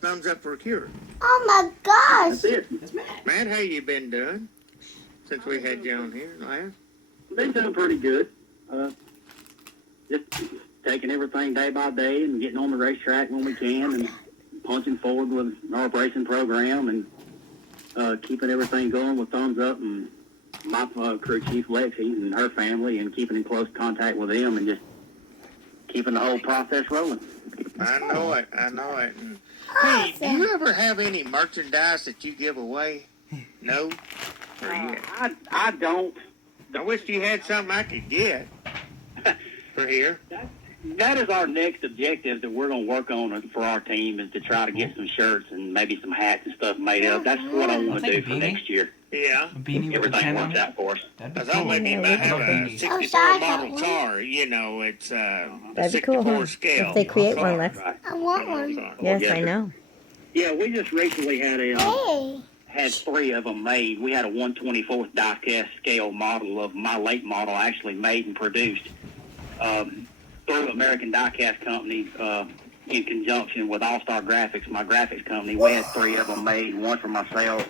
thumbs up for a cure. Oh my gosh. That's it. That's Matt. Matt, how you been doing since we had you on here last? Been doing pretty good. Just taking everything day by day and getting on the racetrack when we can and punching forward with our racing program and keeping everything going with thumbs up and my crew chief Lexi and her family and keeping in close contact with them and just keeping the whole process rolling. I know it. And, hey, do you ever have any merchandise that you give away? No? Or I don't. I wish you had something I could get for here. That is our next objective that we're going to work on for our team is to try to get some shirts and maybe some hats and stuff made up. That's what I want to do for next year. Yeah. A beanie with a Everything 10 on works it. out for us. That'd be I thought cool. maybe you might have a beanies. 64 model car. You know, it's a That'd be 64 cool, huh? scale. If they create car. one, Lex. Right. I want one. Yes, Yeah. I know. Yeah, we just recently had Hey. had 3 of them made. We had a 1/24th die-cast scale model of my late model actually made and produced through American Die-Cast Company in conjunction with All-Star Graphics, my graphics company. We had 3 of them made, one for myself.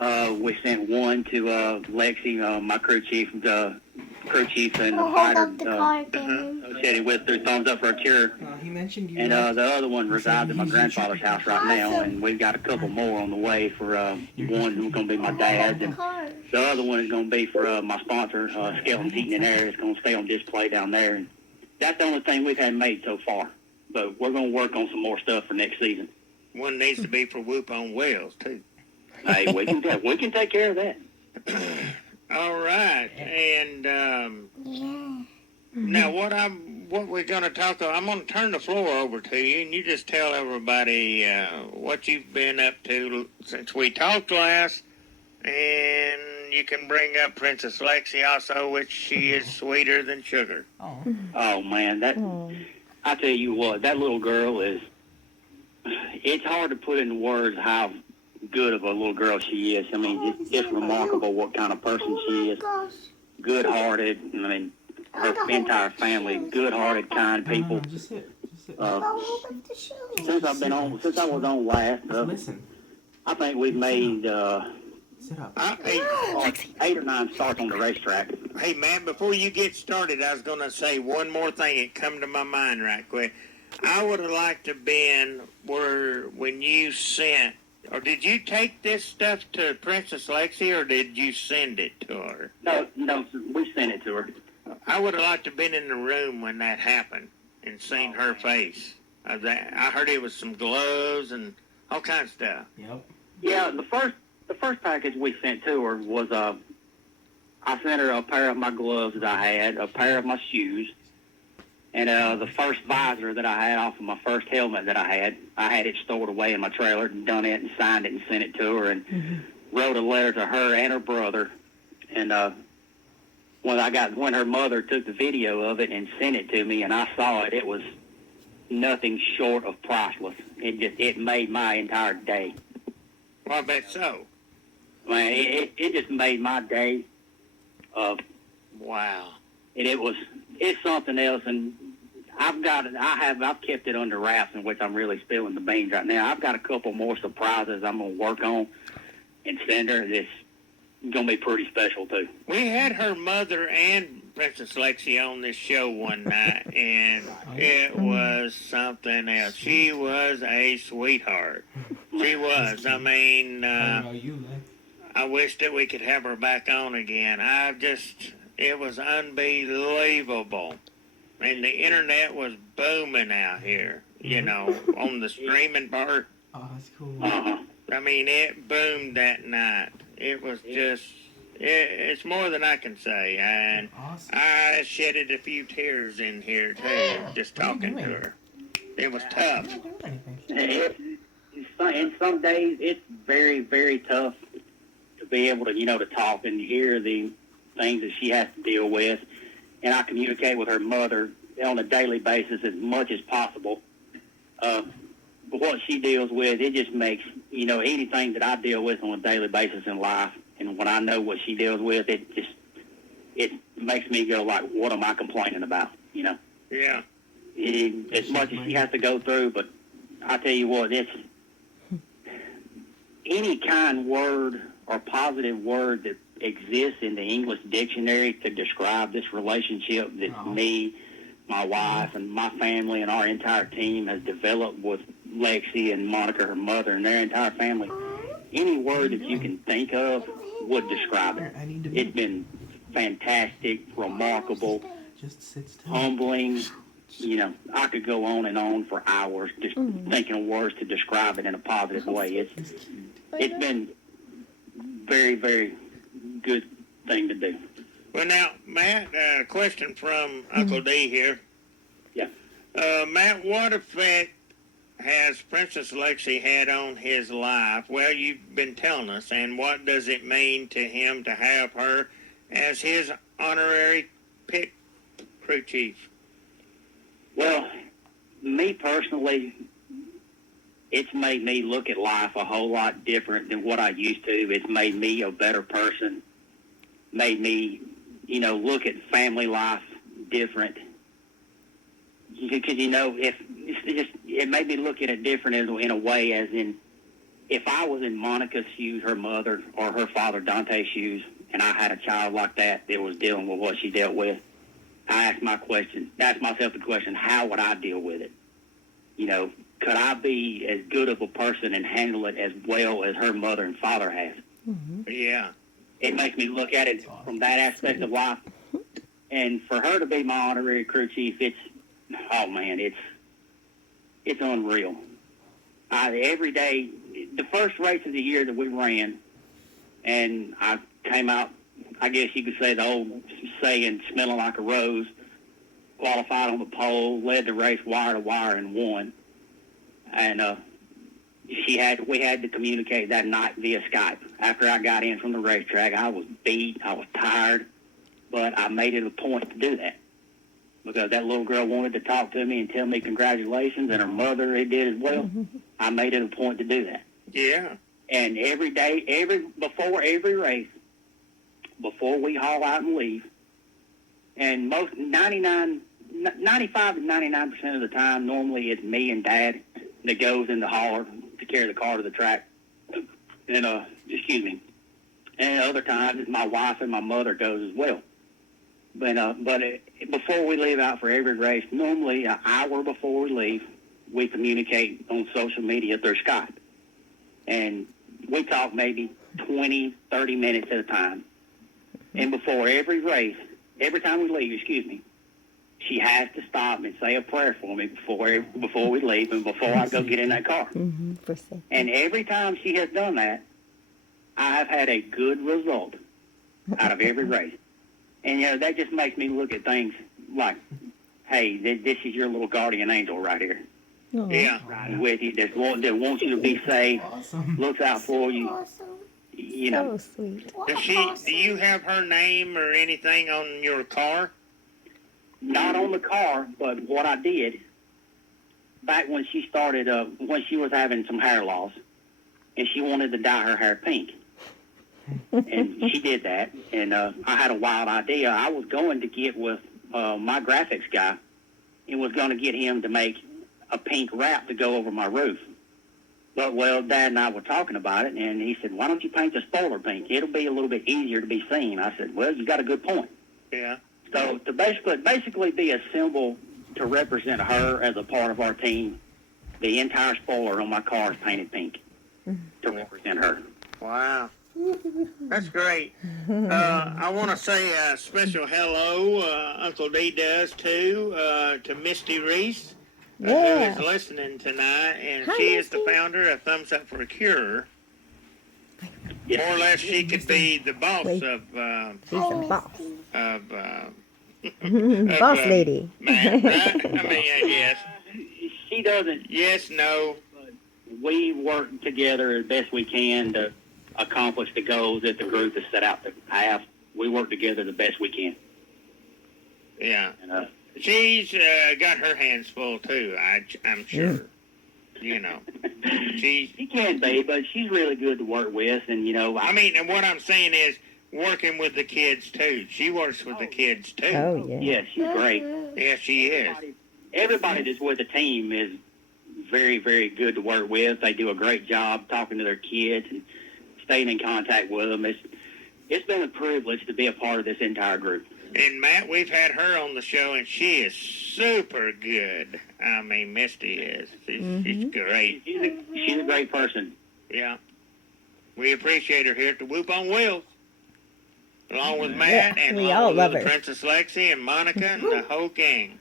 We sent one to Lexi, my crew chief, and the Hold fighter, up the car, Damon. Said he with through thumbs up for a cure. He mentioned you. And the other one resides at my grandfather's house right now, and we've got a couple more on the way for one who's going to be my dad's, and the other one is going to be for my sponsor, Skeleton Heating and Air. It's going to stay on display down there, and that's the only thing we've had made so far. But we're going to work on some more stuff for next season. One needs to be for Whoop on Wheels, too. Hey, we can take care of that. All right. And Yeah. now what we're going to talk about, I'm going to turn the floor over to you, and you just tell everybody what you've been up to since we talked last. And you can bring up Princess Lexi also, which she is sweeter than sugar. Oh. Oh, man, I tell you what, that little girl it's hard to put into words how good of a little girl she is. I mean, it's remarkable what kind of person she is. Good-hearted. I mean, her entire family, good-hearted, kind people. Just sit. Since I was on last, Listen. I think we've made Sit up. 8 or 9 starts on the racetrack. Hey, man, before you get started, I was going to say one more thing that come to my mind right quick. I would have liked to been where when you sent, or did you take this stuff to Princess Lexi, or did you send it to her? No, we sent it to her. I would have liked to been in the room when that happened and seen her face. I heard it was some gloves and all kinds of stuff. Yep. Yeah, the first package we sent to her was I sent her a pair of my gloves that I had, a pair of my shoes, and the first visor that I had off of my first helmet that I had it stored away in my trailer and done it and signed it and sent it to her and wrote a letter to her and her brother. And when her mother took the video of it and sent it to me and I saw it, it was nothing short of priceless. It made my entire day. Well, I bet so. Man, it just made my day. Wow. And it's something else, and I've kept it under wraps, in which I'm really spilling the beans right now. I've got a couple more surprises I'm gonna work on and send her. That's gonna be pretty special too. We had her mother and Princess Lexi on this show one night, and it was something else. She was a sweetheart. She was. I mean, I wish that we could have her back on again. It was unbelievable. And the internet was booming out here, on the streaming part. Oh, that's cool. I mean, it boomed that night. It was just, it's more than I can say. And Awesome. I shedded a few tears in here, too, just talking to her. It was tough. I'm not doing anything. And some days it's very, very tough to be able to, to talk and hear the things that she has to deal with. And I communicate with her mother on a daily basis as much as possible. But what she deals with, it just makes, anything that I deal with on a daily basis in life, and when I know what she deals with, it makes me go like, what am I complaining about, Yeah. As much as she has to go through, but I tell you what, it's any kind word or positive word that exists in the English dictionary to describe this relationship that me, my wife, and my family and our entire team has developed with Lexi and Monica, her mother, and their entire family. Any word that you can think of would describe it. It's been fantastic, remarkable, Just sit still. humbling. You know, I could go on and on for hours just thinking of words to describe it in a positive way. It's been very, very good thing to do. Well, now, Matt, a question from Uncle D here. Yeah. Matt, what effect has Princess Lexi had on his life? Well, you've been telling us, and what does it mean to him to have her as his honorary pit crew chief? Well, me personally, it's made me look at life a whole lot different than what I used to. It's made me a better person, made me, you know, look at family life different. Because, you know, it made me look at it different in a way, as in, if I was in Monica's shoes, her mother, or her father, Dante's shoes, and I had a child like that was dealing with what she dealt with, I asked myself the question, how would I deal with it? You know, could I be as good of a person and handle it as well as her mother and father has? Mm-hmm. Yeah. It makes me look at it from that aspect of life. And for her to be my honorary crew chief, it's unreal. Every day, the first race of the year that we ran, and I came out, I guess you could say the old saying, smelling like a rose, qualified on the pole, led the race wire to wire, and won. And we had to communicate that night via Skype. After I got in from the racetrack, I was beat, I was tired, but I made it a point to do that because that little girl wanted to talk to me and tell me congratulations, and her mother did as well. I made it a point to do that. Yeah. And every day, before every race, before we haul out and leave, and 95 to 99% of the time, normally it's me and Dad that goes in the hauler to carry the car to the track. And and other times it's my wife and my mother goes as well. But before we leave out for every race, normally an hour before we leave, we communicate on social media through Skype. And we talk maybe 20, 30 minutes at a time. And before every race, every time we leave, she has to stop and say a prayer for me before we leave and before I go get in that car. And every time she has done that, I have had a good result out of every race. And, you know, that just makes me look at things like, hey, this is your little guardian angel right here. Yeah. Riding with you, that wants you to be saved, looks out for you. Awesome. You know. So sweet. Do you have her name or anything on your car? Not on the car, but what I did, back when she started, when she was having some hair loss, and she wanted to dye her hair pink. And she did that, and I had a wild idea. I was going to get with my graphics guy and was going to get him to make a pink wrap to go over my roof. But, well, Dad and I were talking about it, and he said, why don't you paint the spoiler pink? It'll be a little bit easier to be seen. I said, well, you got a good point. Yeah. So to basically be a symbol to represent her as a part of our team, the entire spoiler on my car is painted pink to represent her. Wow. That's great. I want to say a special hello, Uncle D does too, to Misty Reese, who is listening tonight, and Hi, she is the Misty. founder of Thumbs Up for a Cure. Yes. More or less, she could be the boss Wait. of She's a boss. Boss lady. Matt, right? I mean, I guess. She doesn't. Yes, no. We work together as best we can to accomplish the goals that the group has set out to have. We work together the best we can. Yeah. And, She's got her hands full, too, I'm sure. You know. she can be, but she's really good to work with. And, you know, I mean, and what I'm saying is working with the kids, too. She works with the kids, too. Oh, yeah. yeah, she's great. Yeah, she is. Everybody that's with the team is very, very good to work with. They do a great job talking to their kids and staying in contact with them. It's been a privilege to be a part of this entire group. And Matt, we've had her on the show, and she is super good. I mean, Misty is. She's great. She's a great person. Yeah. We appreciate her here at the Whoop on Wheels. Along with Matt and we along all with love little her. Princess Lexi and Monica and the whole gang.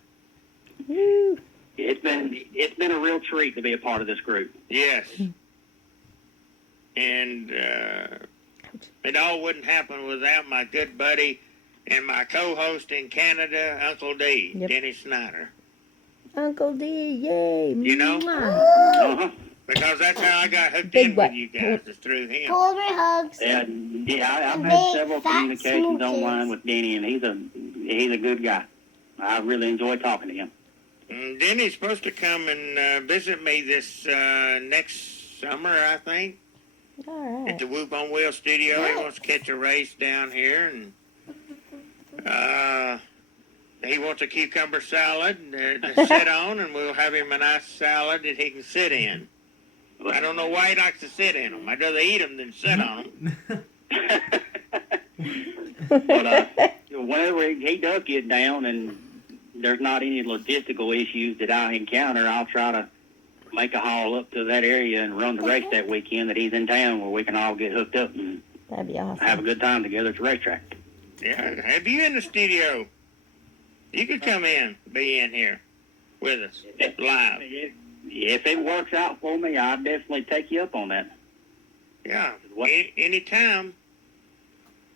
Woo. It's been a real treat to be a part of this group. Yes. And it all wouldn't happen without my good buddy and my co-host in Canada, Uncle D, Yep. Denny Snyder. Uncle D, yay. You know? Mwah. Uh-huh. Because that's how I got hooked Big in butt. with you guys, is through him. Shoulder hugs. Yeah, I've Big had several fat communications smooches. online with Denny, and he's a good guy. I really enjoy talking to him. Denny's supposed to come and visit me this next summer, I think, All at right. the Whoop on Wheel studio. He wants to catch a race down here, and he wants a cucumber salad to sit on, and we'll have him a nice salad that he can sit in. I don't know why he likes to sit in them. I'd rather eat them than sit on them. But whenever he does get down and there's not any logistical issues that I encounter, I'll try to make a haul up to that area and run the race that weekend that he's in town, where we can all get hooked up and That'd be awesome. have a good time together at the racetrack. Yeah, have you in the studio? You could come in, be in here with us, live. If it works out for me, I'll definitely take you up on that. Yeah, What? anytime.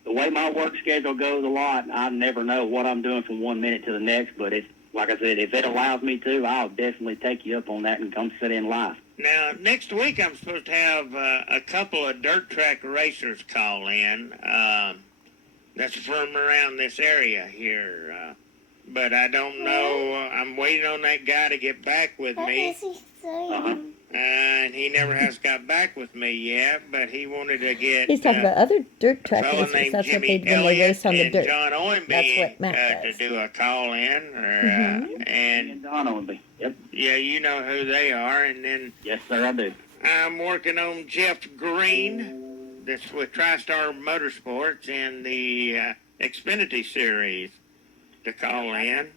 The way my work schedule goes a lot, I never know what I'm doing from one minute to the next, but like I said, if it allows me to, I'll definitely take you up on that and come sit in live. Now, next week I'm supposed to have a couple of dirt track racers call in. That's from around this area here. But I don't know. I'm waiting on that guy to get back with What me. is he saying? And he never has got back with me yet, but he wanted to get He's talking about other dirt track fella racers. named That's what they Jimmy do when they Elliott race on the and dirt. John Owenby That's what Matt to does. do a call in. Mhm. And Don Owenby. Yep. yeah, you know who they are. And then Yes, sir, I do. I'm working on Jeff Green, that's with TriStar Motorsports in the Xfinity Series, to call in.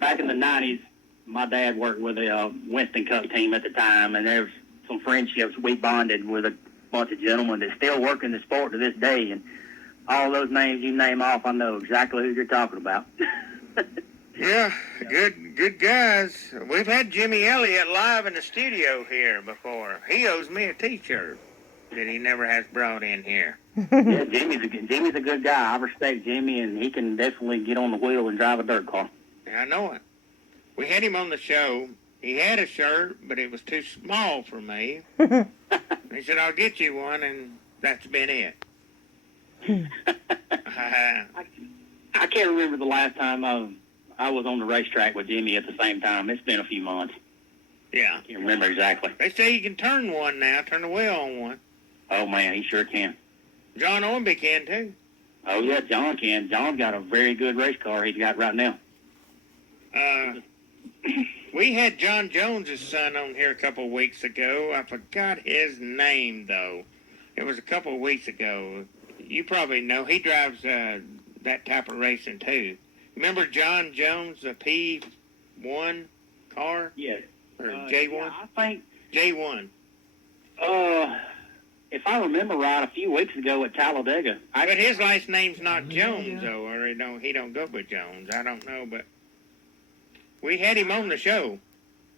Back in the 90s, my dad worked with a Winston Cup team at the time, and there's some friendships we bonded with a bunch of gentlemen that still work in the sport to this day. And all those names you name off, I know exactly who you're talking about. Yeah, good guys. We've had Jimmy Elliott live in the studio here before. He owes me a T-shirt that he never has brought in here. Yeah, Jimmy's a good guy. I respect Jimmy, and he can definitely get on the wheel and drive a dirt car. I know it. We had him on the show. He had a shirt, but it was too small for me. He said, I'll get you one, and that's been it. I can't remember the last time I was on the racetrack with Jimmy at the same time. It's been a few months. Yeah. Can't remember exactly. They say you can turn one now, turn the wheel on one. Oh, man, he sure can. John Owenby can, too. Oh, yeah, John can. John's got a very good race car he's got right now. We had John Jones's son on here a couple of weeks ago. I forgot his name, though. It was a couple of weeks ago. You probably know. He drives that type of racing, too. Remember John Jones, the P1 car? Yes. Or J1? Yeah, I think, J1. if I remember right, a few weeks ago at Talladega. But his last name's not Jones, though, or he don't go by Jones. I don't know, but we had him on the show.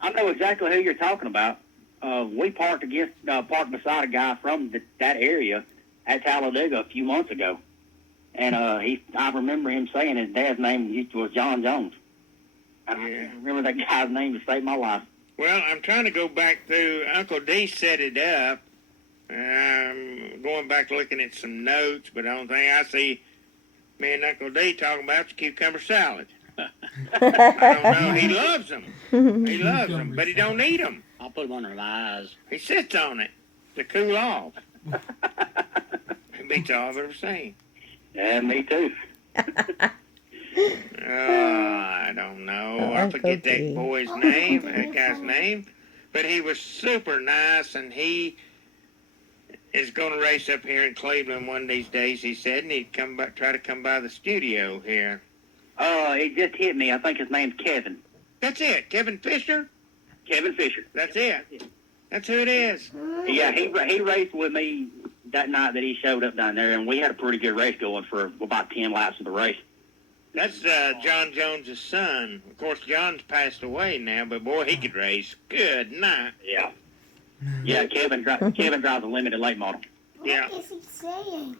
I know exactly who you're talking about. We parked beside a guy from that area at Talladega a few months ago. And I remember him saying his dad's name was John Jones. I can't remember that guy's name to save my life. Well, I'm trying to go back through. Uncle D set it up. I'm going back looking at some notes, but the only thing I see me and Uncle D talking about is cucumber salad. I don't know. He loves them. He loves them, but he don't eat them. I'll put them on their eyes. He sits on it to cool off. It beats all I've ever seen. Yeah, me too. I don't know. I forget that boy's name, that guy's name. But he was super nice, and he is going to race up here in Cleveland one of these days, he said, and he'd try to come by the studio here. It just hit me. I think his name's Kevin. That's it, Kevin Fisher? Kevin Fisher. That's it. That's who it is. Yeah, he raced with me that night that he showed up down there, and we had a pretty good race going for about 10 laps of the race. That's John Jones' son. Of course, John's passed away now, but boy, he could race. Good night. Yeah. Yeah, Kevin drives a limited late model. Yeah. What is he saying?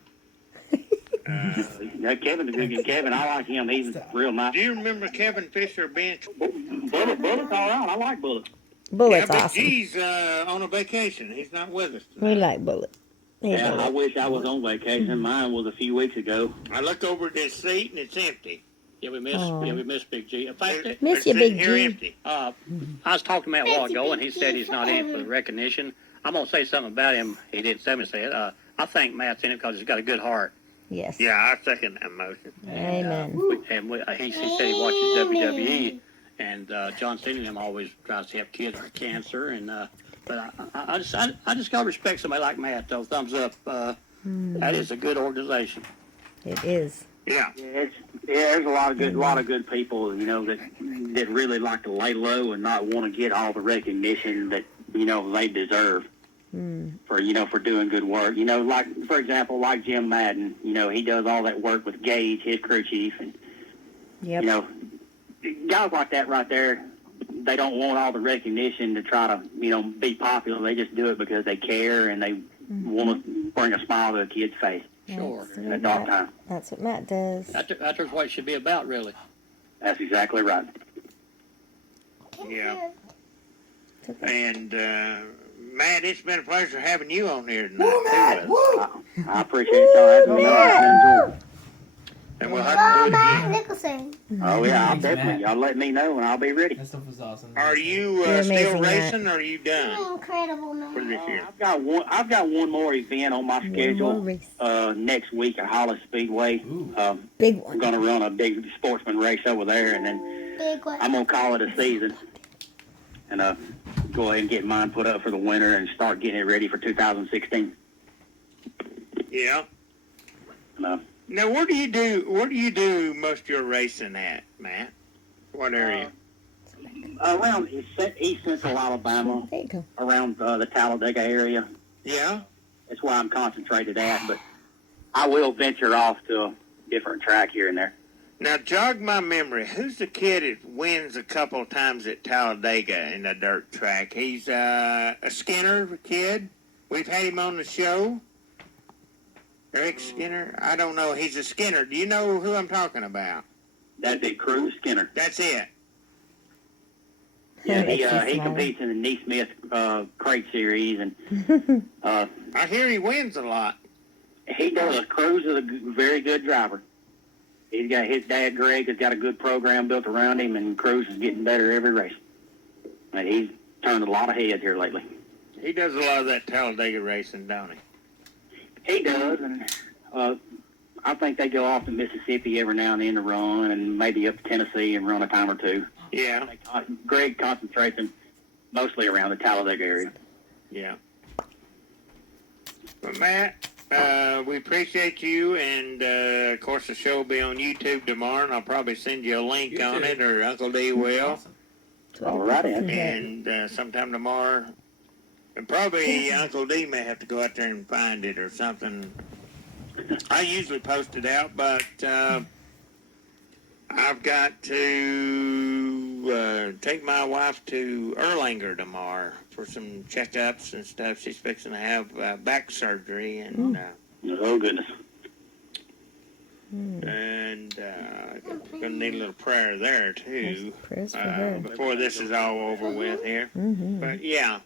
Yeah, Kevin's a good guy. Kevin, I like him. He's real nice. Do you remember Kevin Fisher being... Bullet's all right. I like Bullet. Bullet's but awesome. he's on a vacation. He's not with us We tonight. like Bullet. He's Yeah, I Bullet. wish I was on vacation. Mine was a few weeks ago. I look over at this seat, and it's empty. Yeah, we miss Big G. In fact, They're Miss you, sitting Big here G. empty. I was talking to him a while ago, and he said he's not in for the recognition. I'm gonna say something about him. He didn't say me to say it. I think Matt's in it because he's got a good heart. Yes. Yeah, I second that motion. Amen. He said he watches WWE, and John Cena and him always tries to help kids with cancer. And but I just gotta respect somebody like Matt. Though, thumbs up. That is a good organization. It is. Yeah. There's a lot of good people, you know, that really like to lay low and not want to get all the recognition that, you know, they deserve for doing good work. You know, like, for example, like Jim Madden, you know, he does all that work with Gage, his crew chief, and, Yep. you know, guys like that right there, they don't want all the recognition to try to, you know, be popular. They just do it because they care and they want to bring a smile to a kid's face. Sure. In a dark time. That's what Matt does. That's what it should be about, really. That's exactly right. Yeah. And, Matt, it's been a pleasure having you on here tonight, too. I appreciate y'all having me on. And we'll have Oh, to do it Matt again. Nicholson. Oh, yeah, I'll Thanks, definitely. Matt. Y'all let me know, and I'll be ready. That stuff was awesome. Are you You're still amazing, Matt. racing, or are you done Incredible, for man. this year? I've got one more event on my One more schedule race. next week at Hollis Speedway. Ooh. Big I'm one. going to run a big sportsman race over there, and then Big one. I'm going to call it a season. And go ahead and get mine put up for the winter and start getting it ready for 2016. Yeah. Uh, Now, where do you do most of your racing at, Matt? What area? around East Central Alabama, There you go. around the Talladega area. Yeah. That's where I'm concentrated at, but I will venture off to a different track here and there. Now, jog my memory. Who's the kid that wins a couple of times at Talladega in the dirt track? He's a Skinner kid. We've had him on the show. Eric Skinner? I don't know. He's a Skinner. Do you know who I'm talking about? That'd be Cruz Skinner. That's it. Yeah, Makes you he smile. competes in the Neesmith crate series, and I hear he wins a lot. he does. Cruz is a very good driver. He's got his dad, Greg, has got a good program built around him, and Cruz is getting better every race. And he's turned a lot of heads here lately. He does a lot of that Talladega racing, don't he? He does, and I think they go off to Mississippi every now and then to run, and maybe up to Tennessee and run a time or two. Yeah. Greg concentrates mostly around the Talladega area. Yeah. Well, Matt, we appreciate you, and of course the show will be on YouTube tomorrow, and I'll probably send you a link on it, or Uncle D will. Awesome. All right, And sometime tomorrow, and probably Uncle D may have to go out there and find it or something. I usually post it out, but I've got to take my wife to Erlanger tomorrow for some checkups and stuff. She's fixing to have back surgery, and Oh, goodness. gonna need a little prayer there too. Prayers for her. Before this is all over with here. Mm-hmm. But yeah,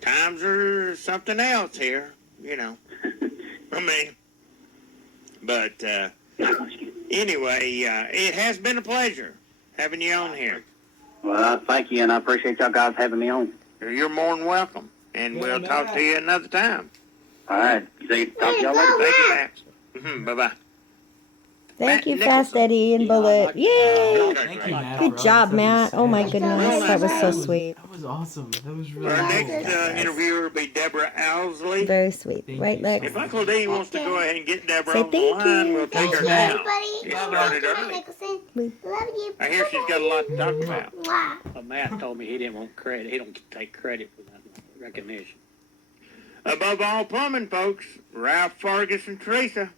times are something else here, you know. I mean, but anyway, it has been a pleasure having you on here. Well, thank you, and I appreciate y'all guys having me on. You're more than welcome, and we'll talk to you another time. All right. See, talk to y'all later. Thank you, Max. Bye bye. Thank you, Matt Fast Nicholson. Eddie and Bullet. Yay! Thank you, Matt. Good for job, always Matt. having Oh my sex. goodness, that was so sweet. That was awesome. That was really Our cool. next interviewer will be Deborah Owsley. Very sweet. Thank Right, you Lex? so If Uncle D wants to go ahead and get Deborah Say on the thank line, you. we'll take Thanks, her Matt. now. Everybody, She started Come on, early. Nicholson. We- Love you. I hear she's got a lot to talk about. Mwah. Matt told me he didn't want credit. He don't take credit for that recognition. Above all plumbing, folks, Ralph, Fargus, and Teresa.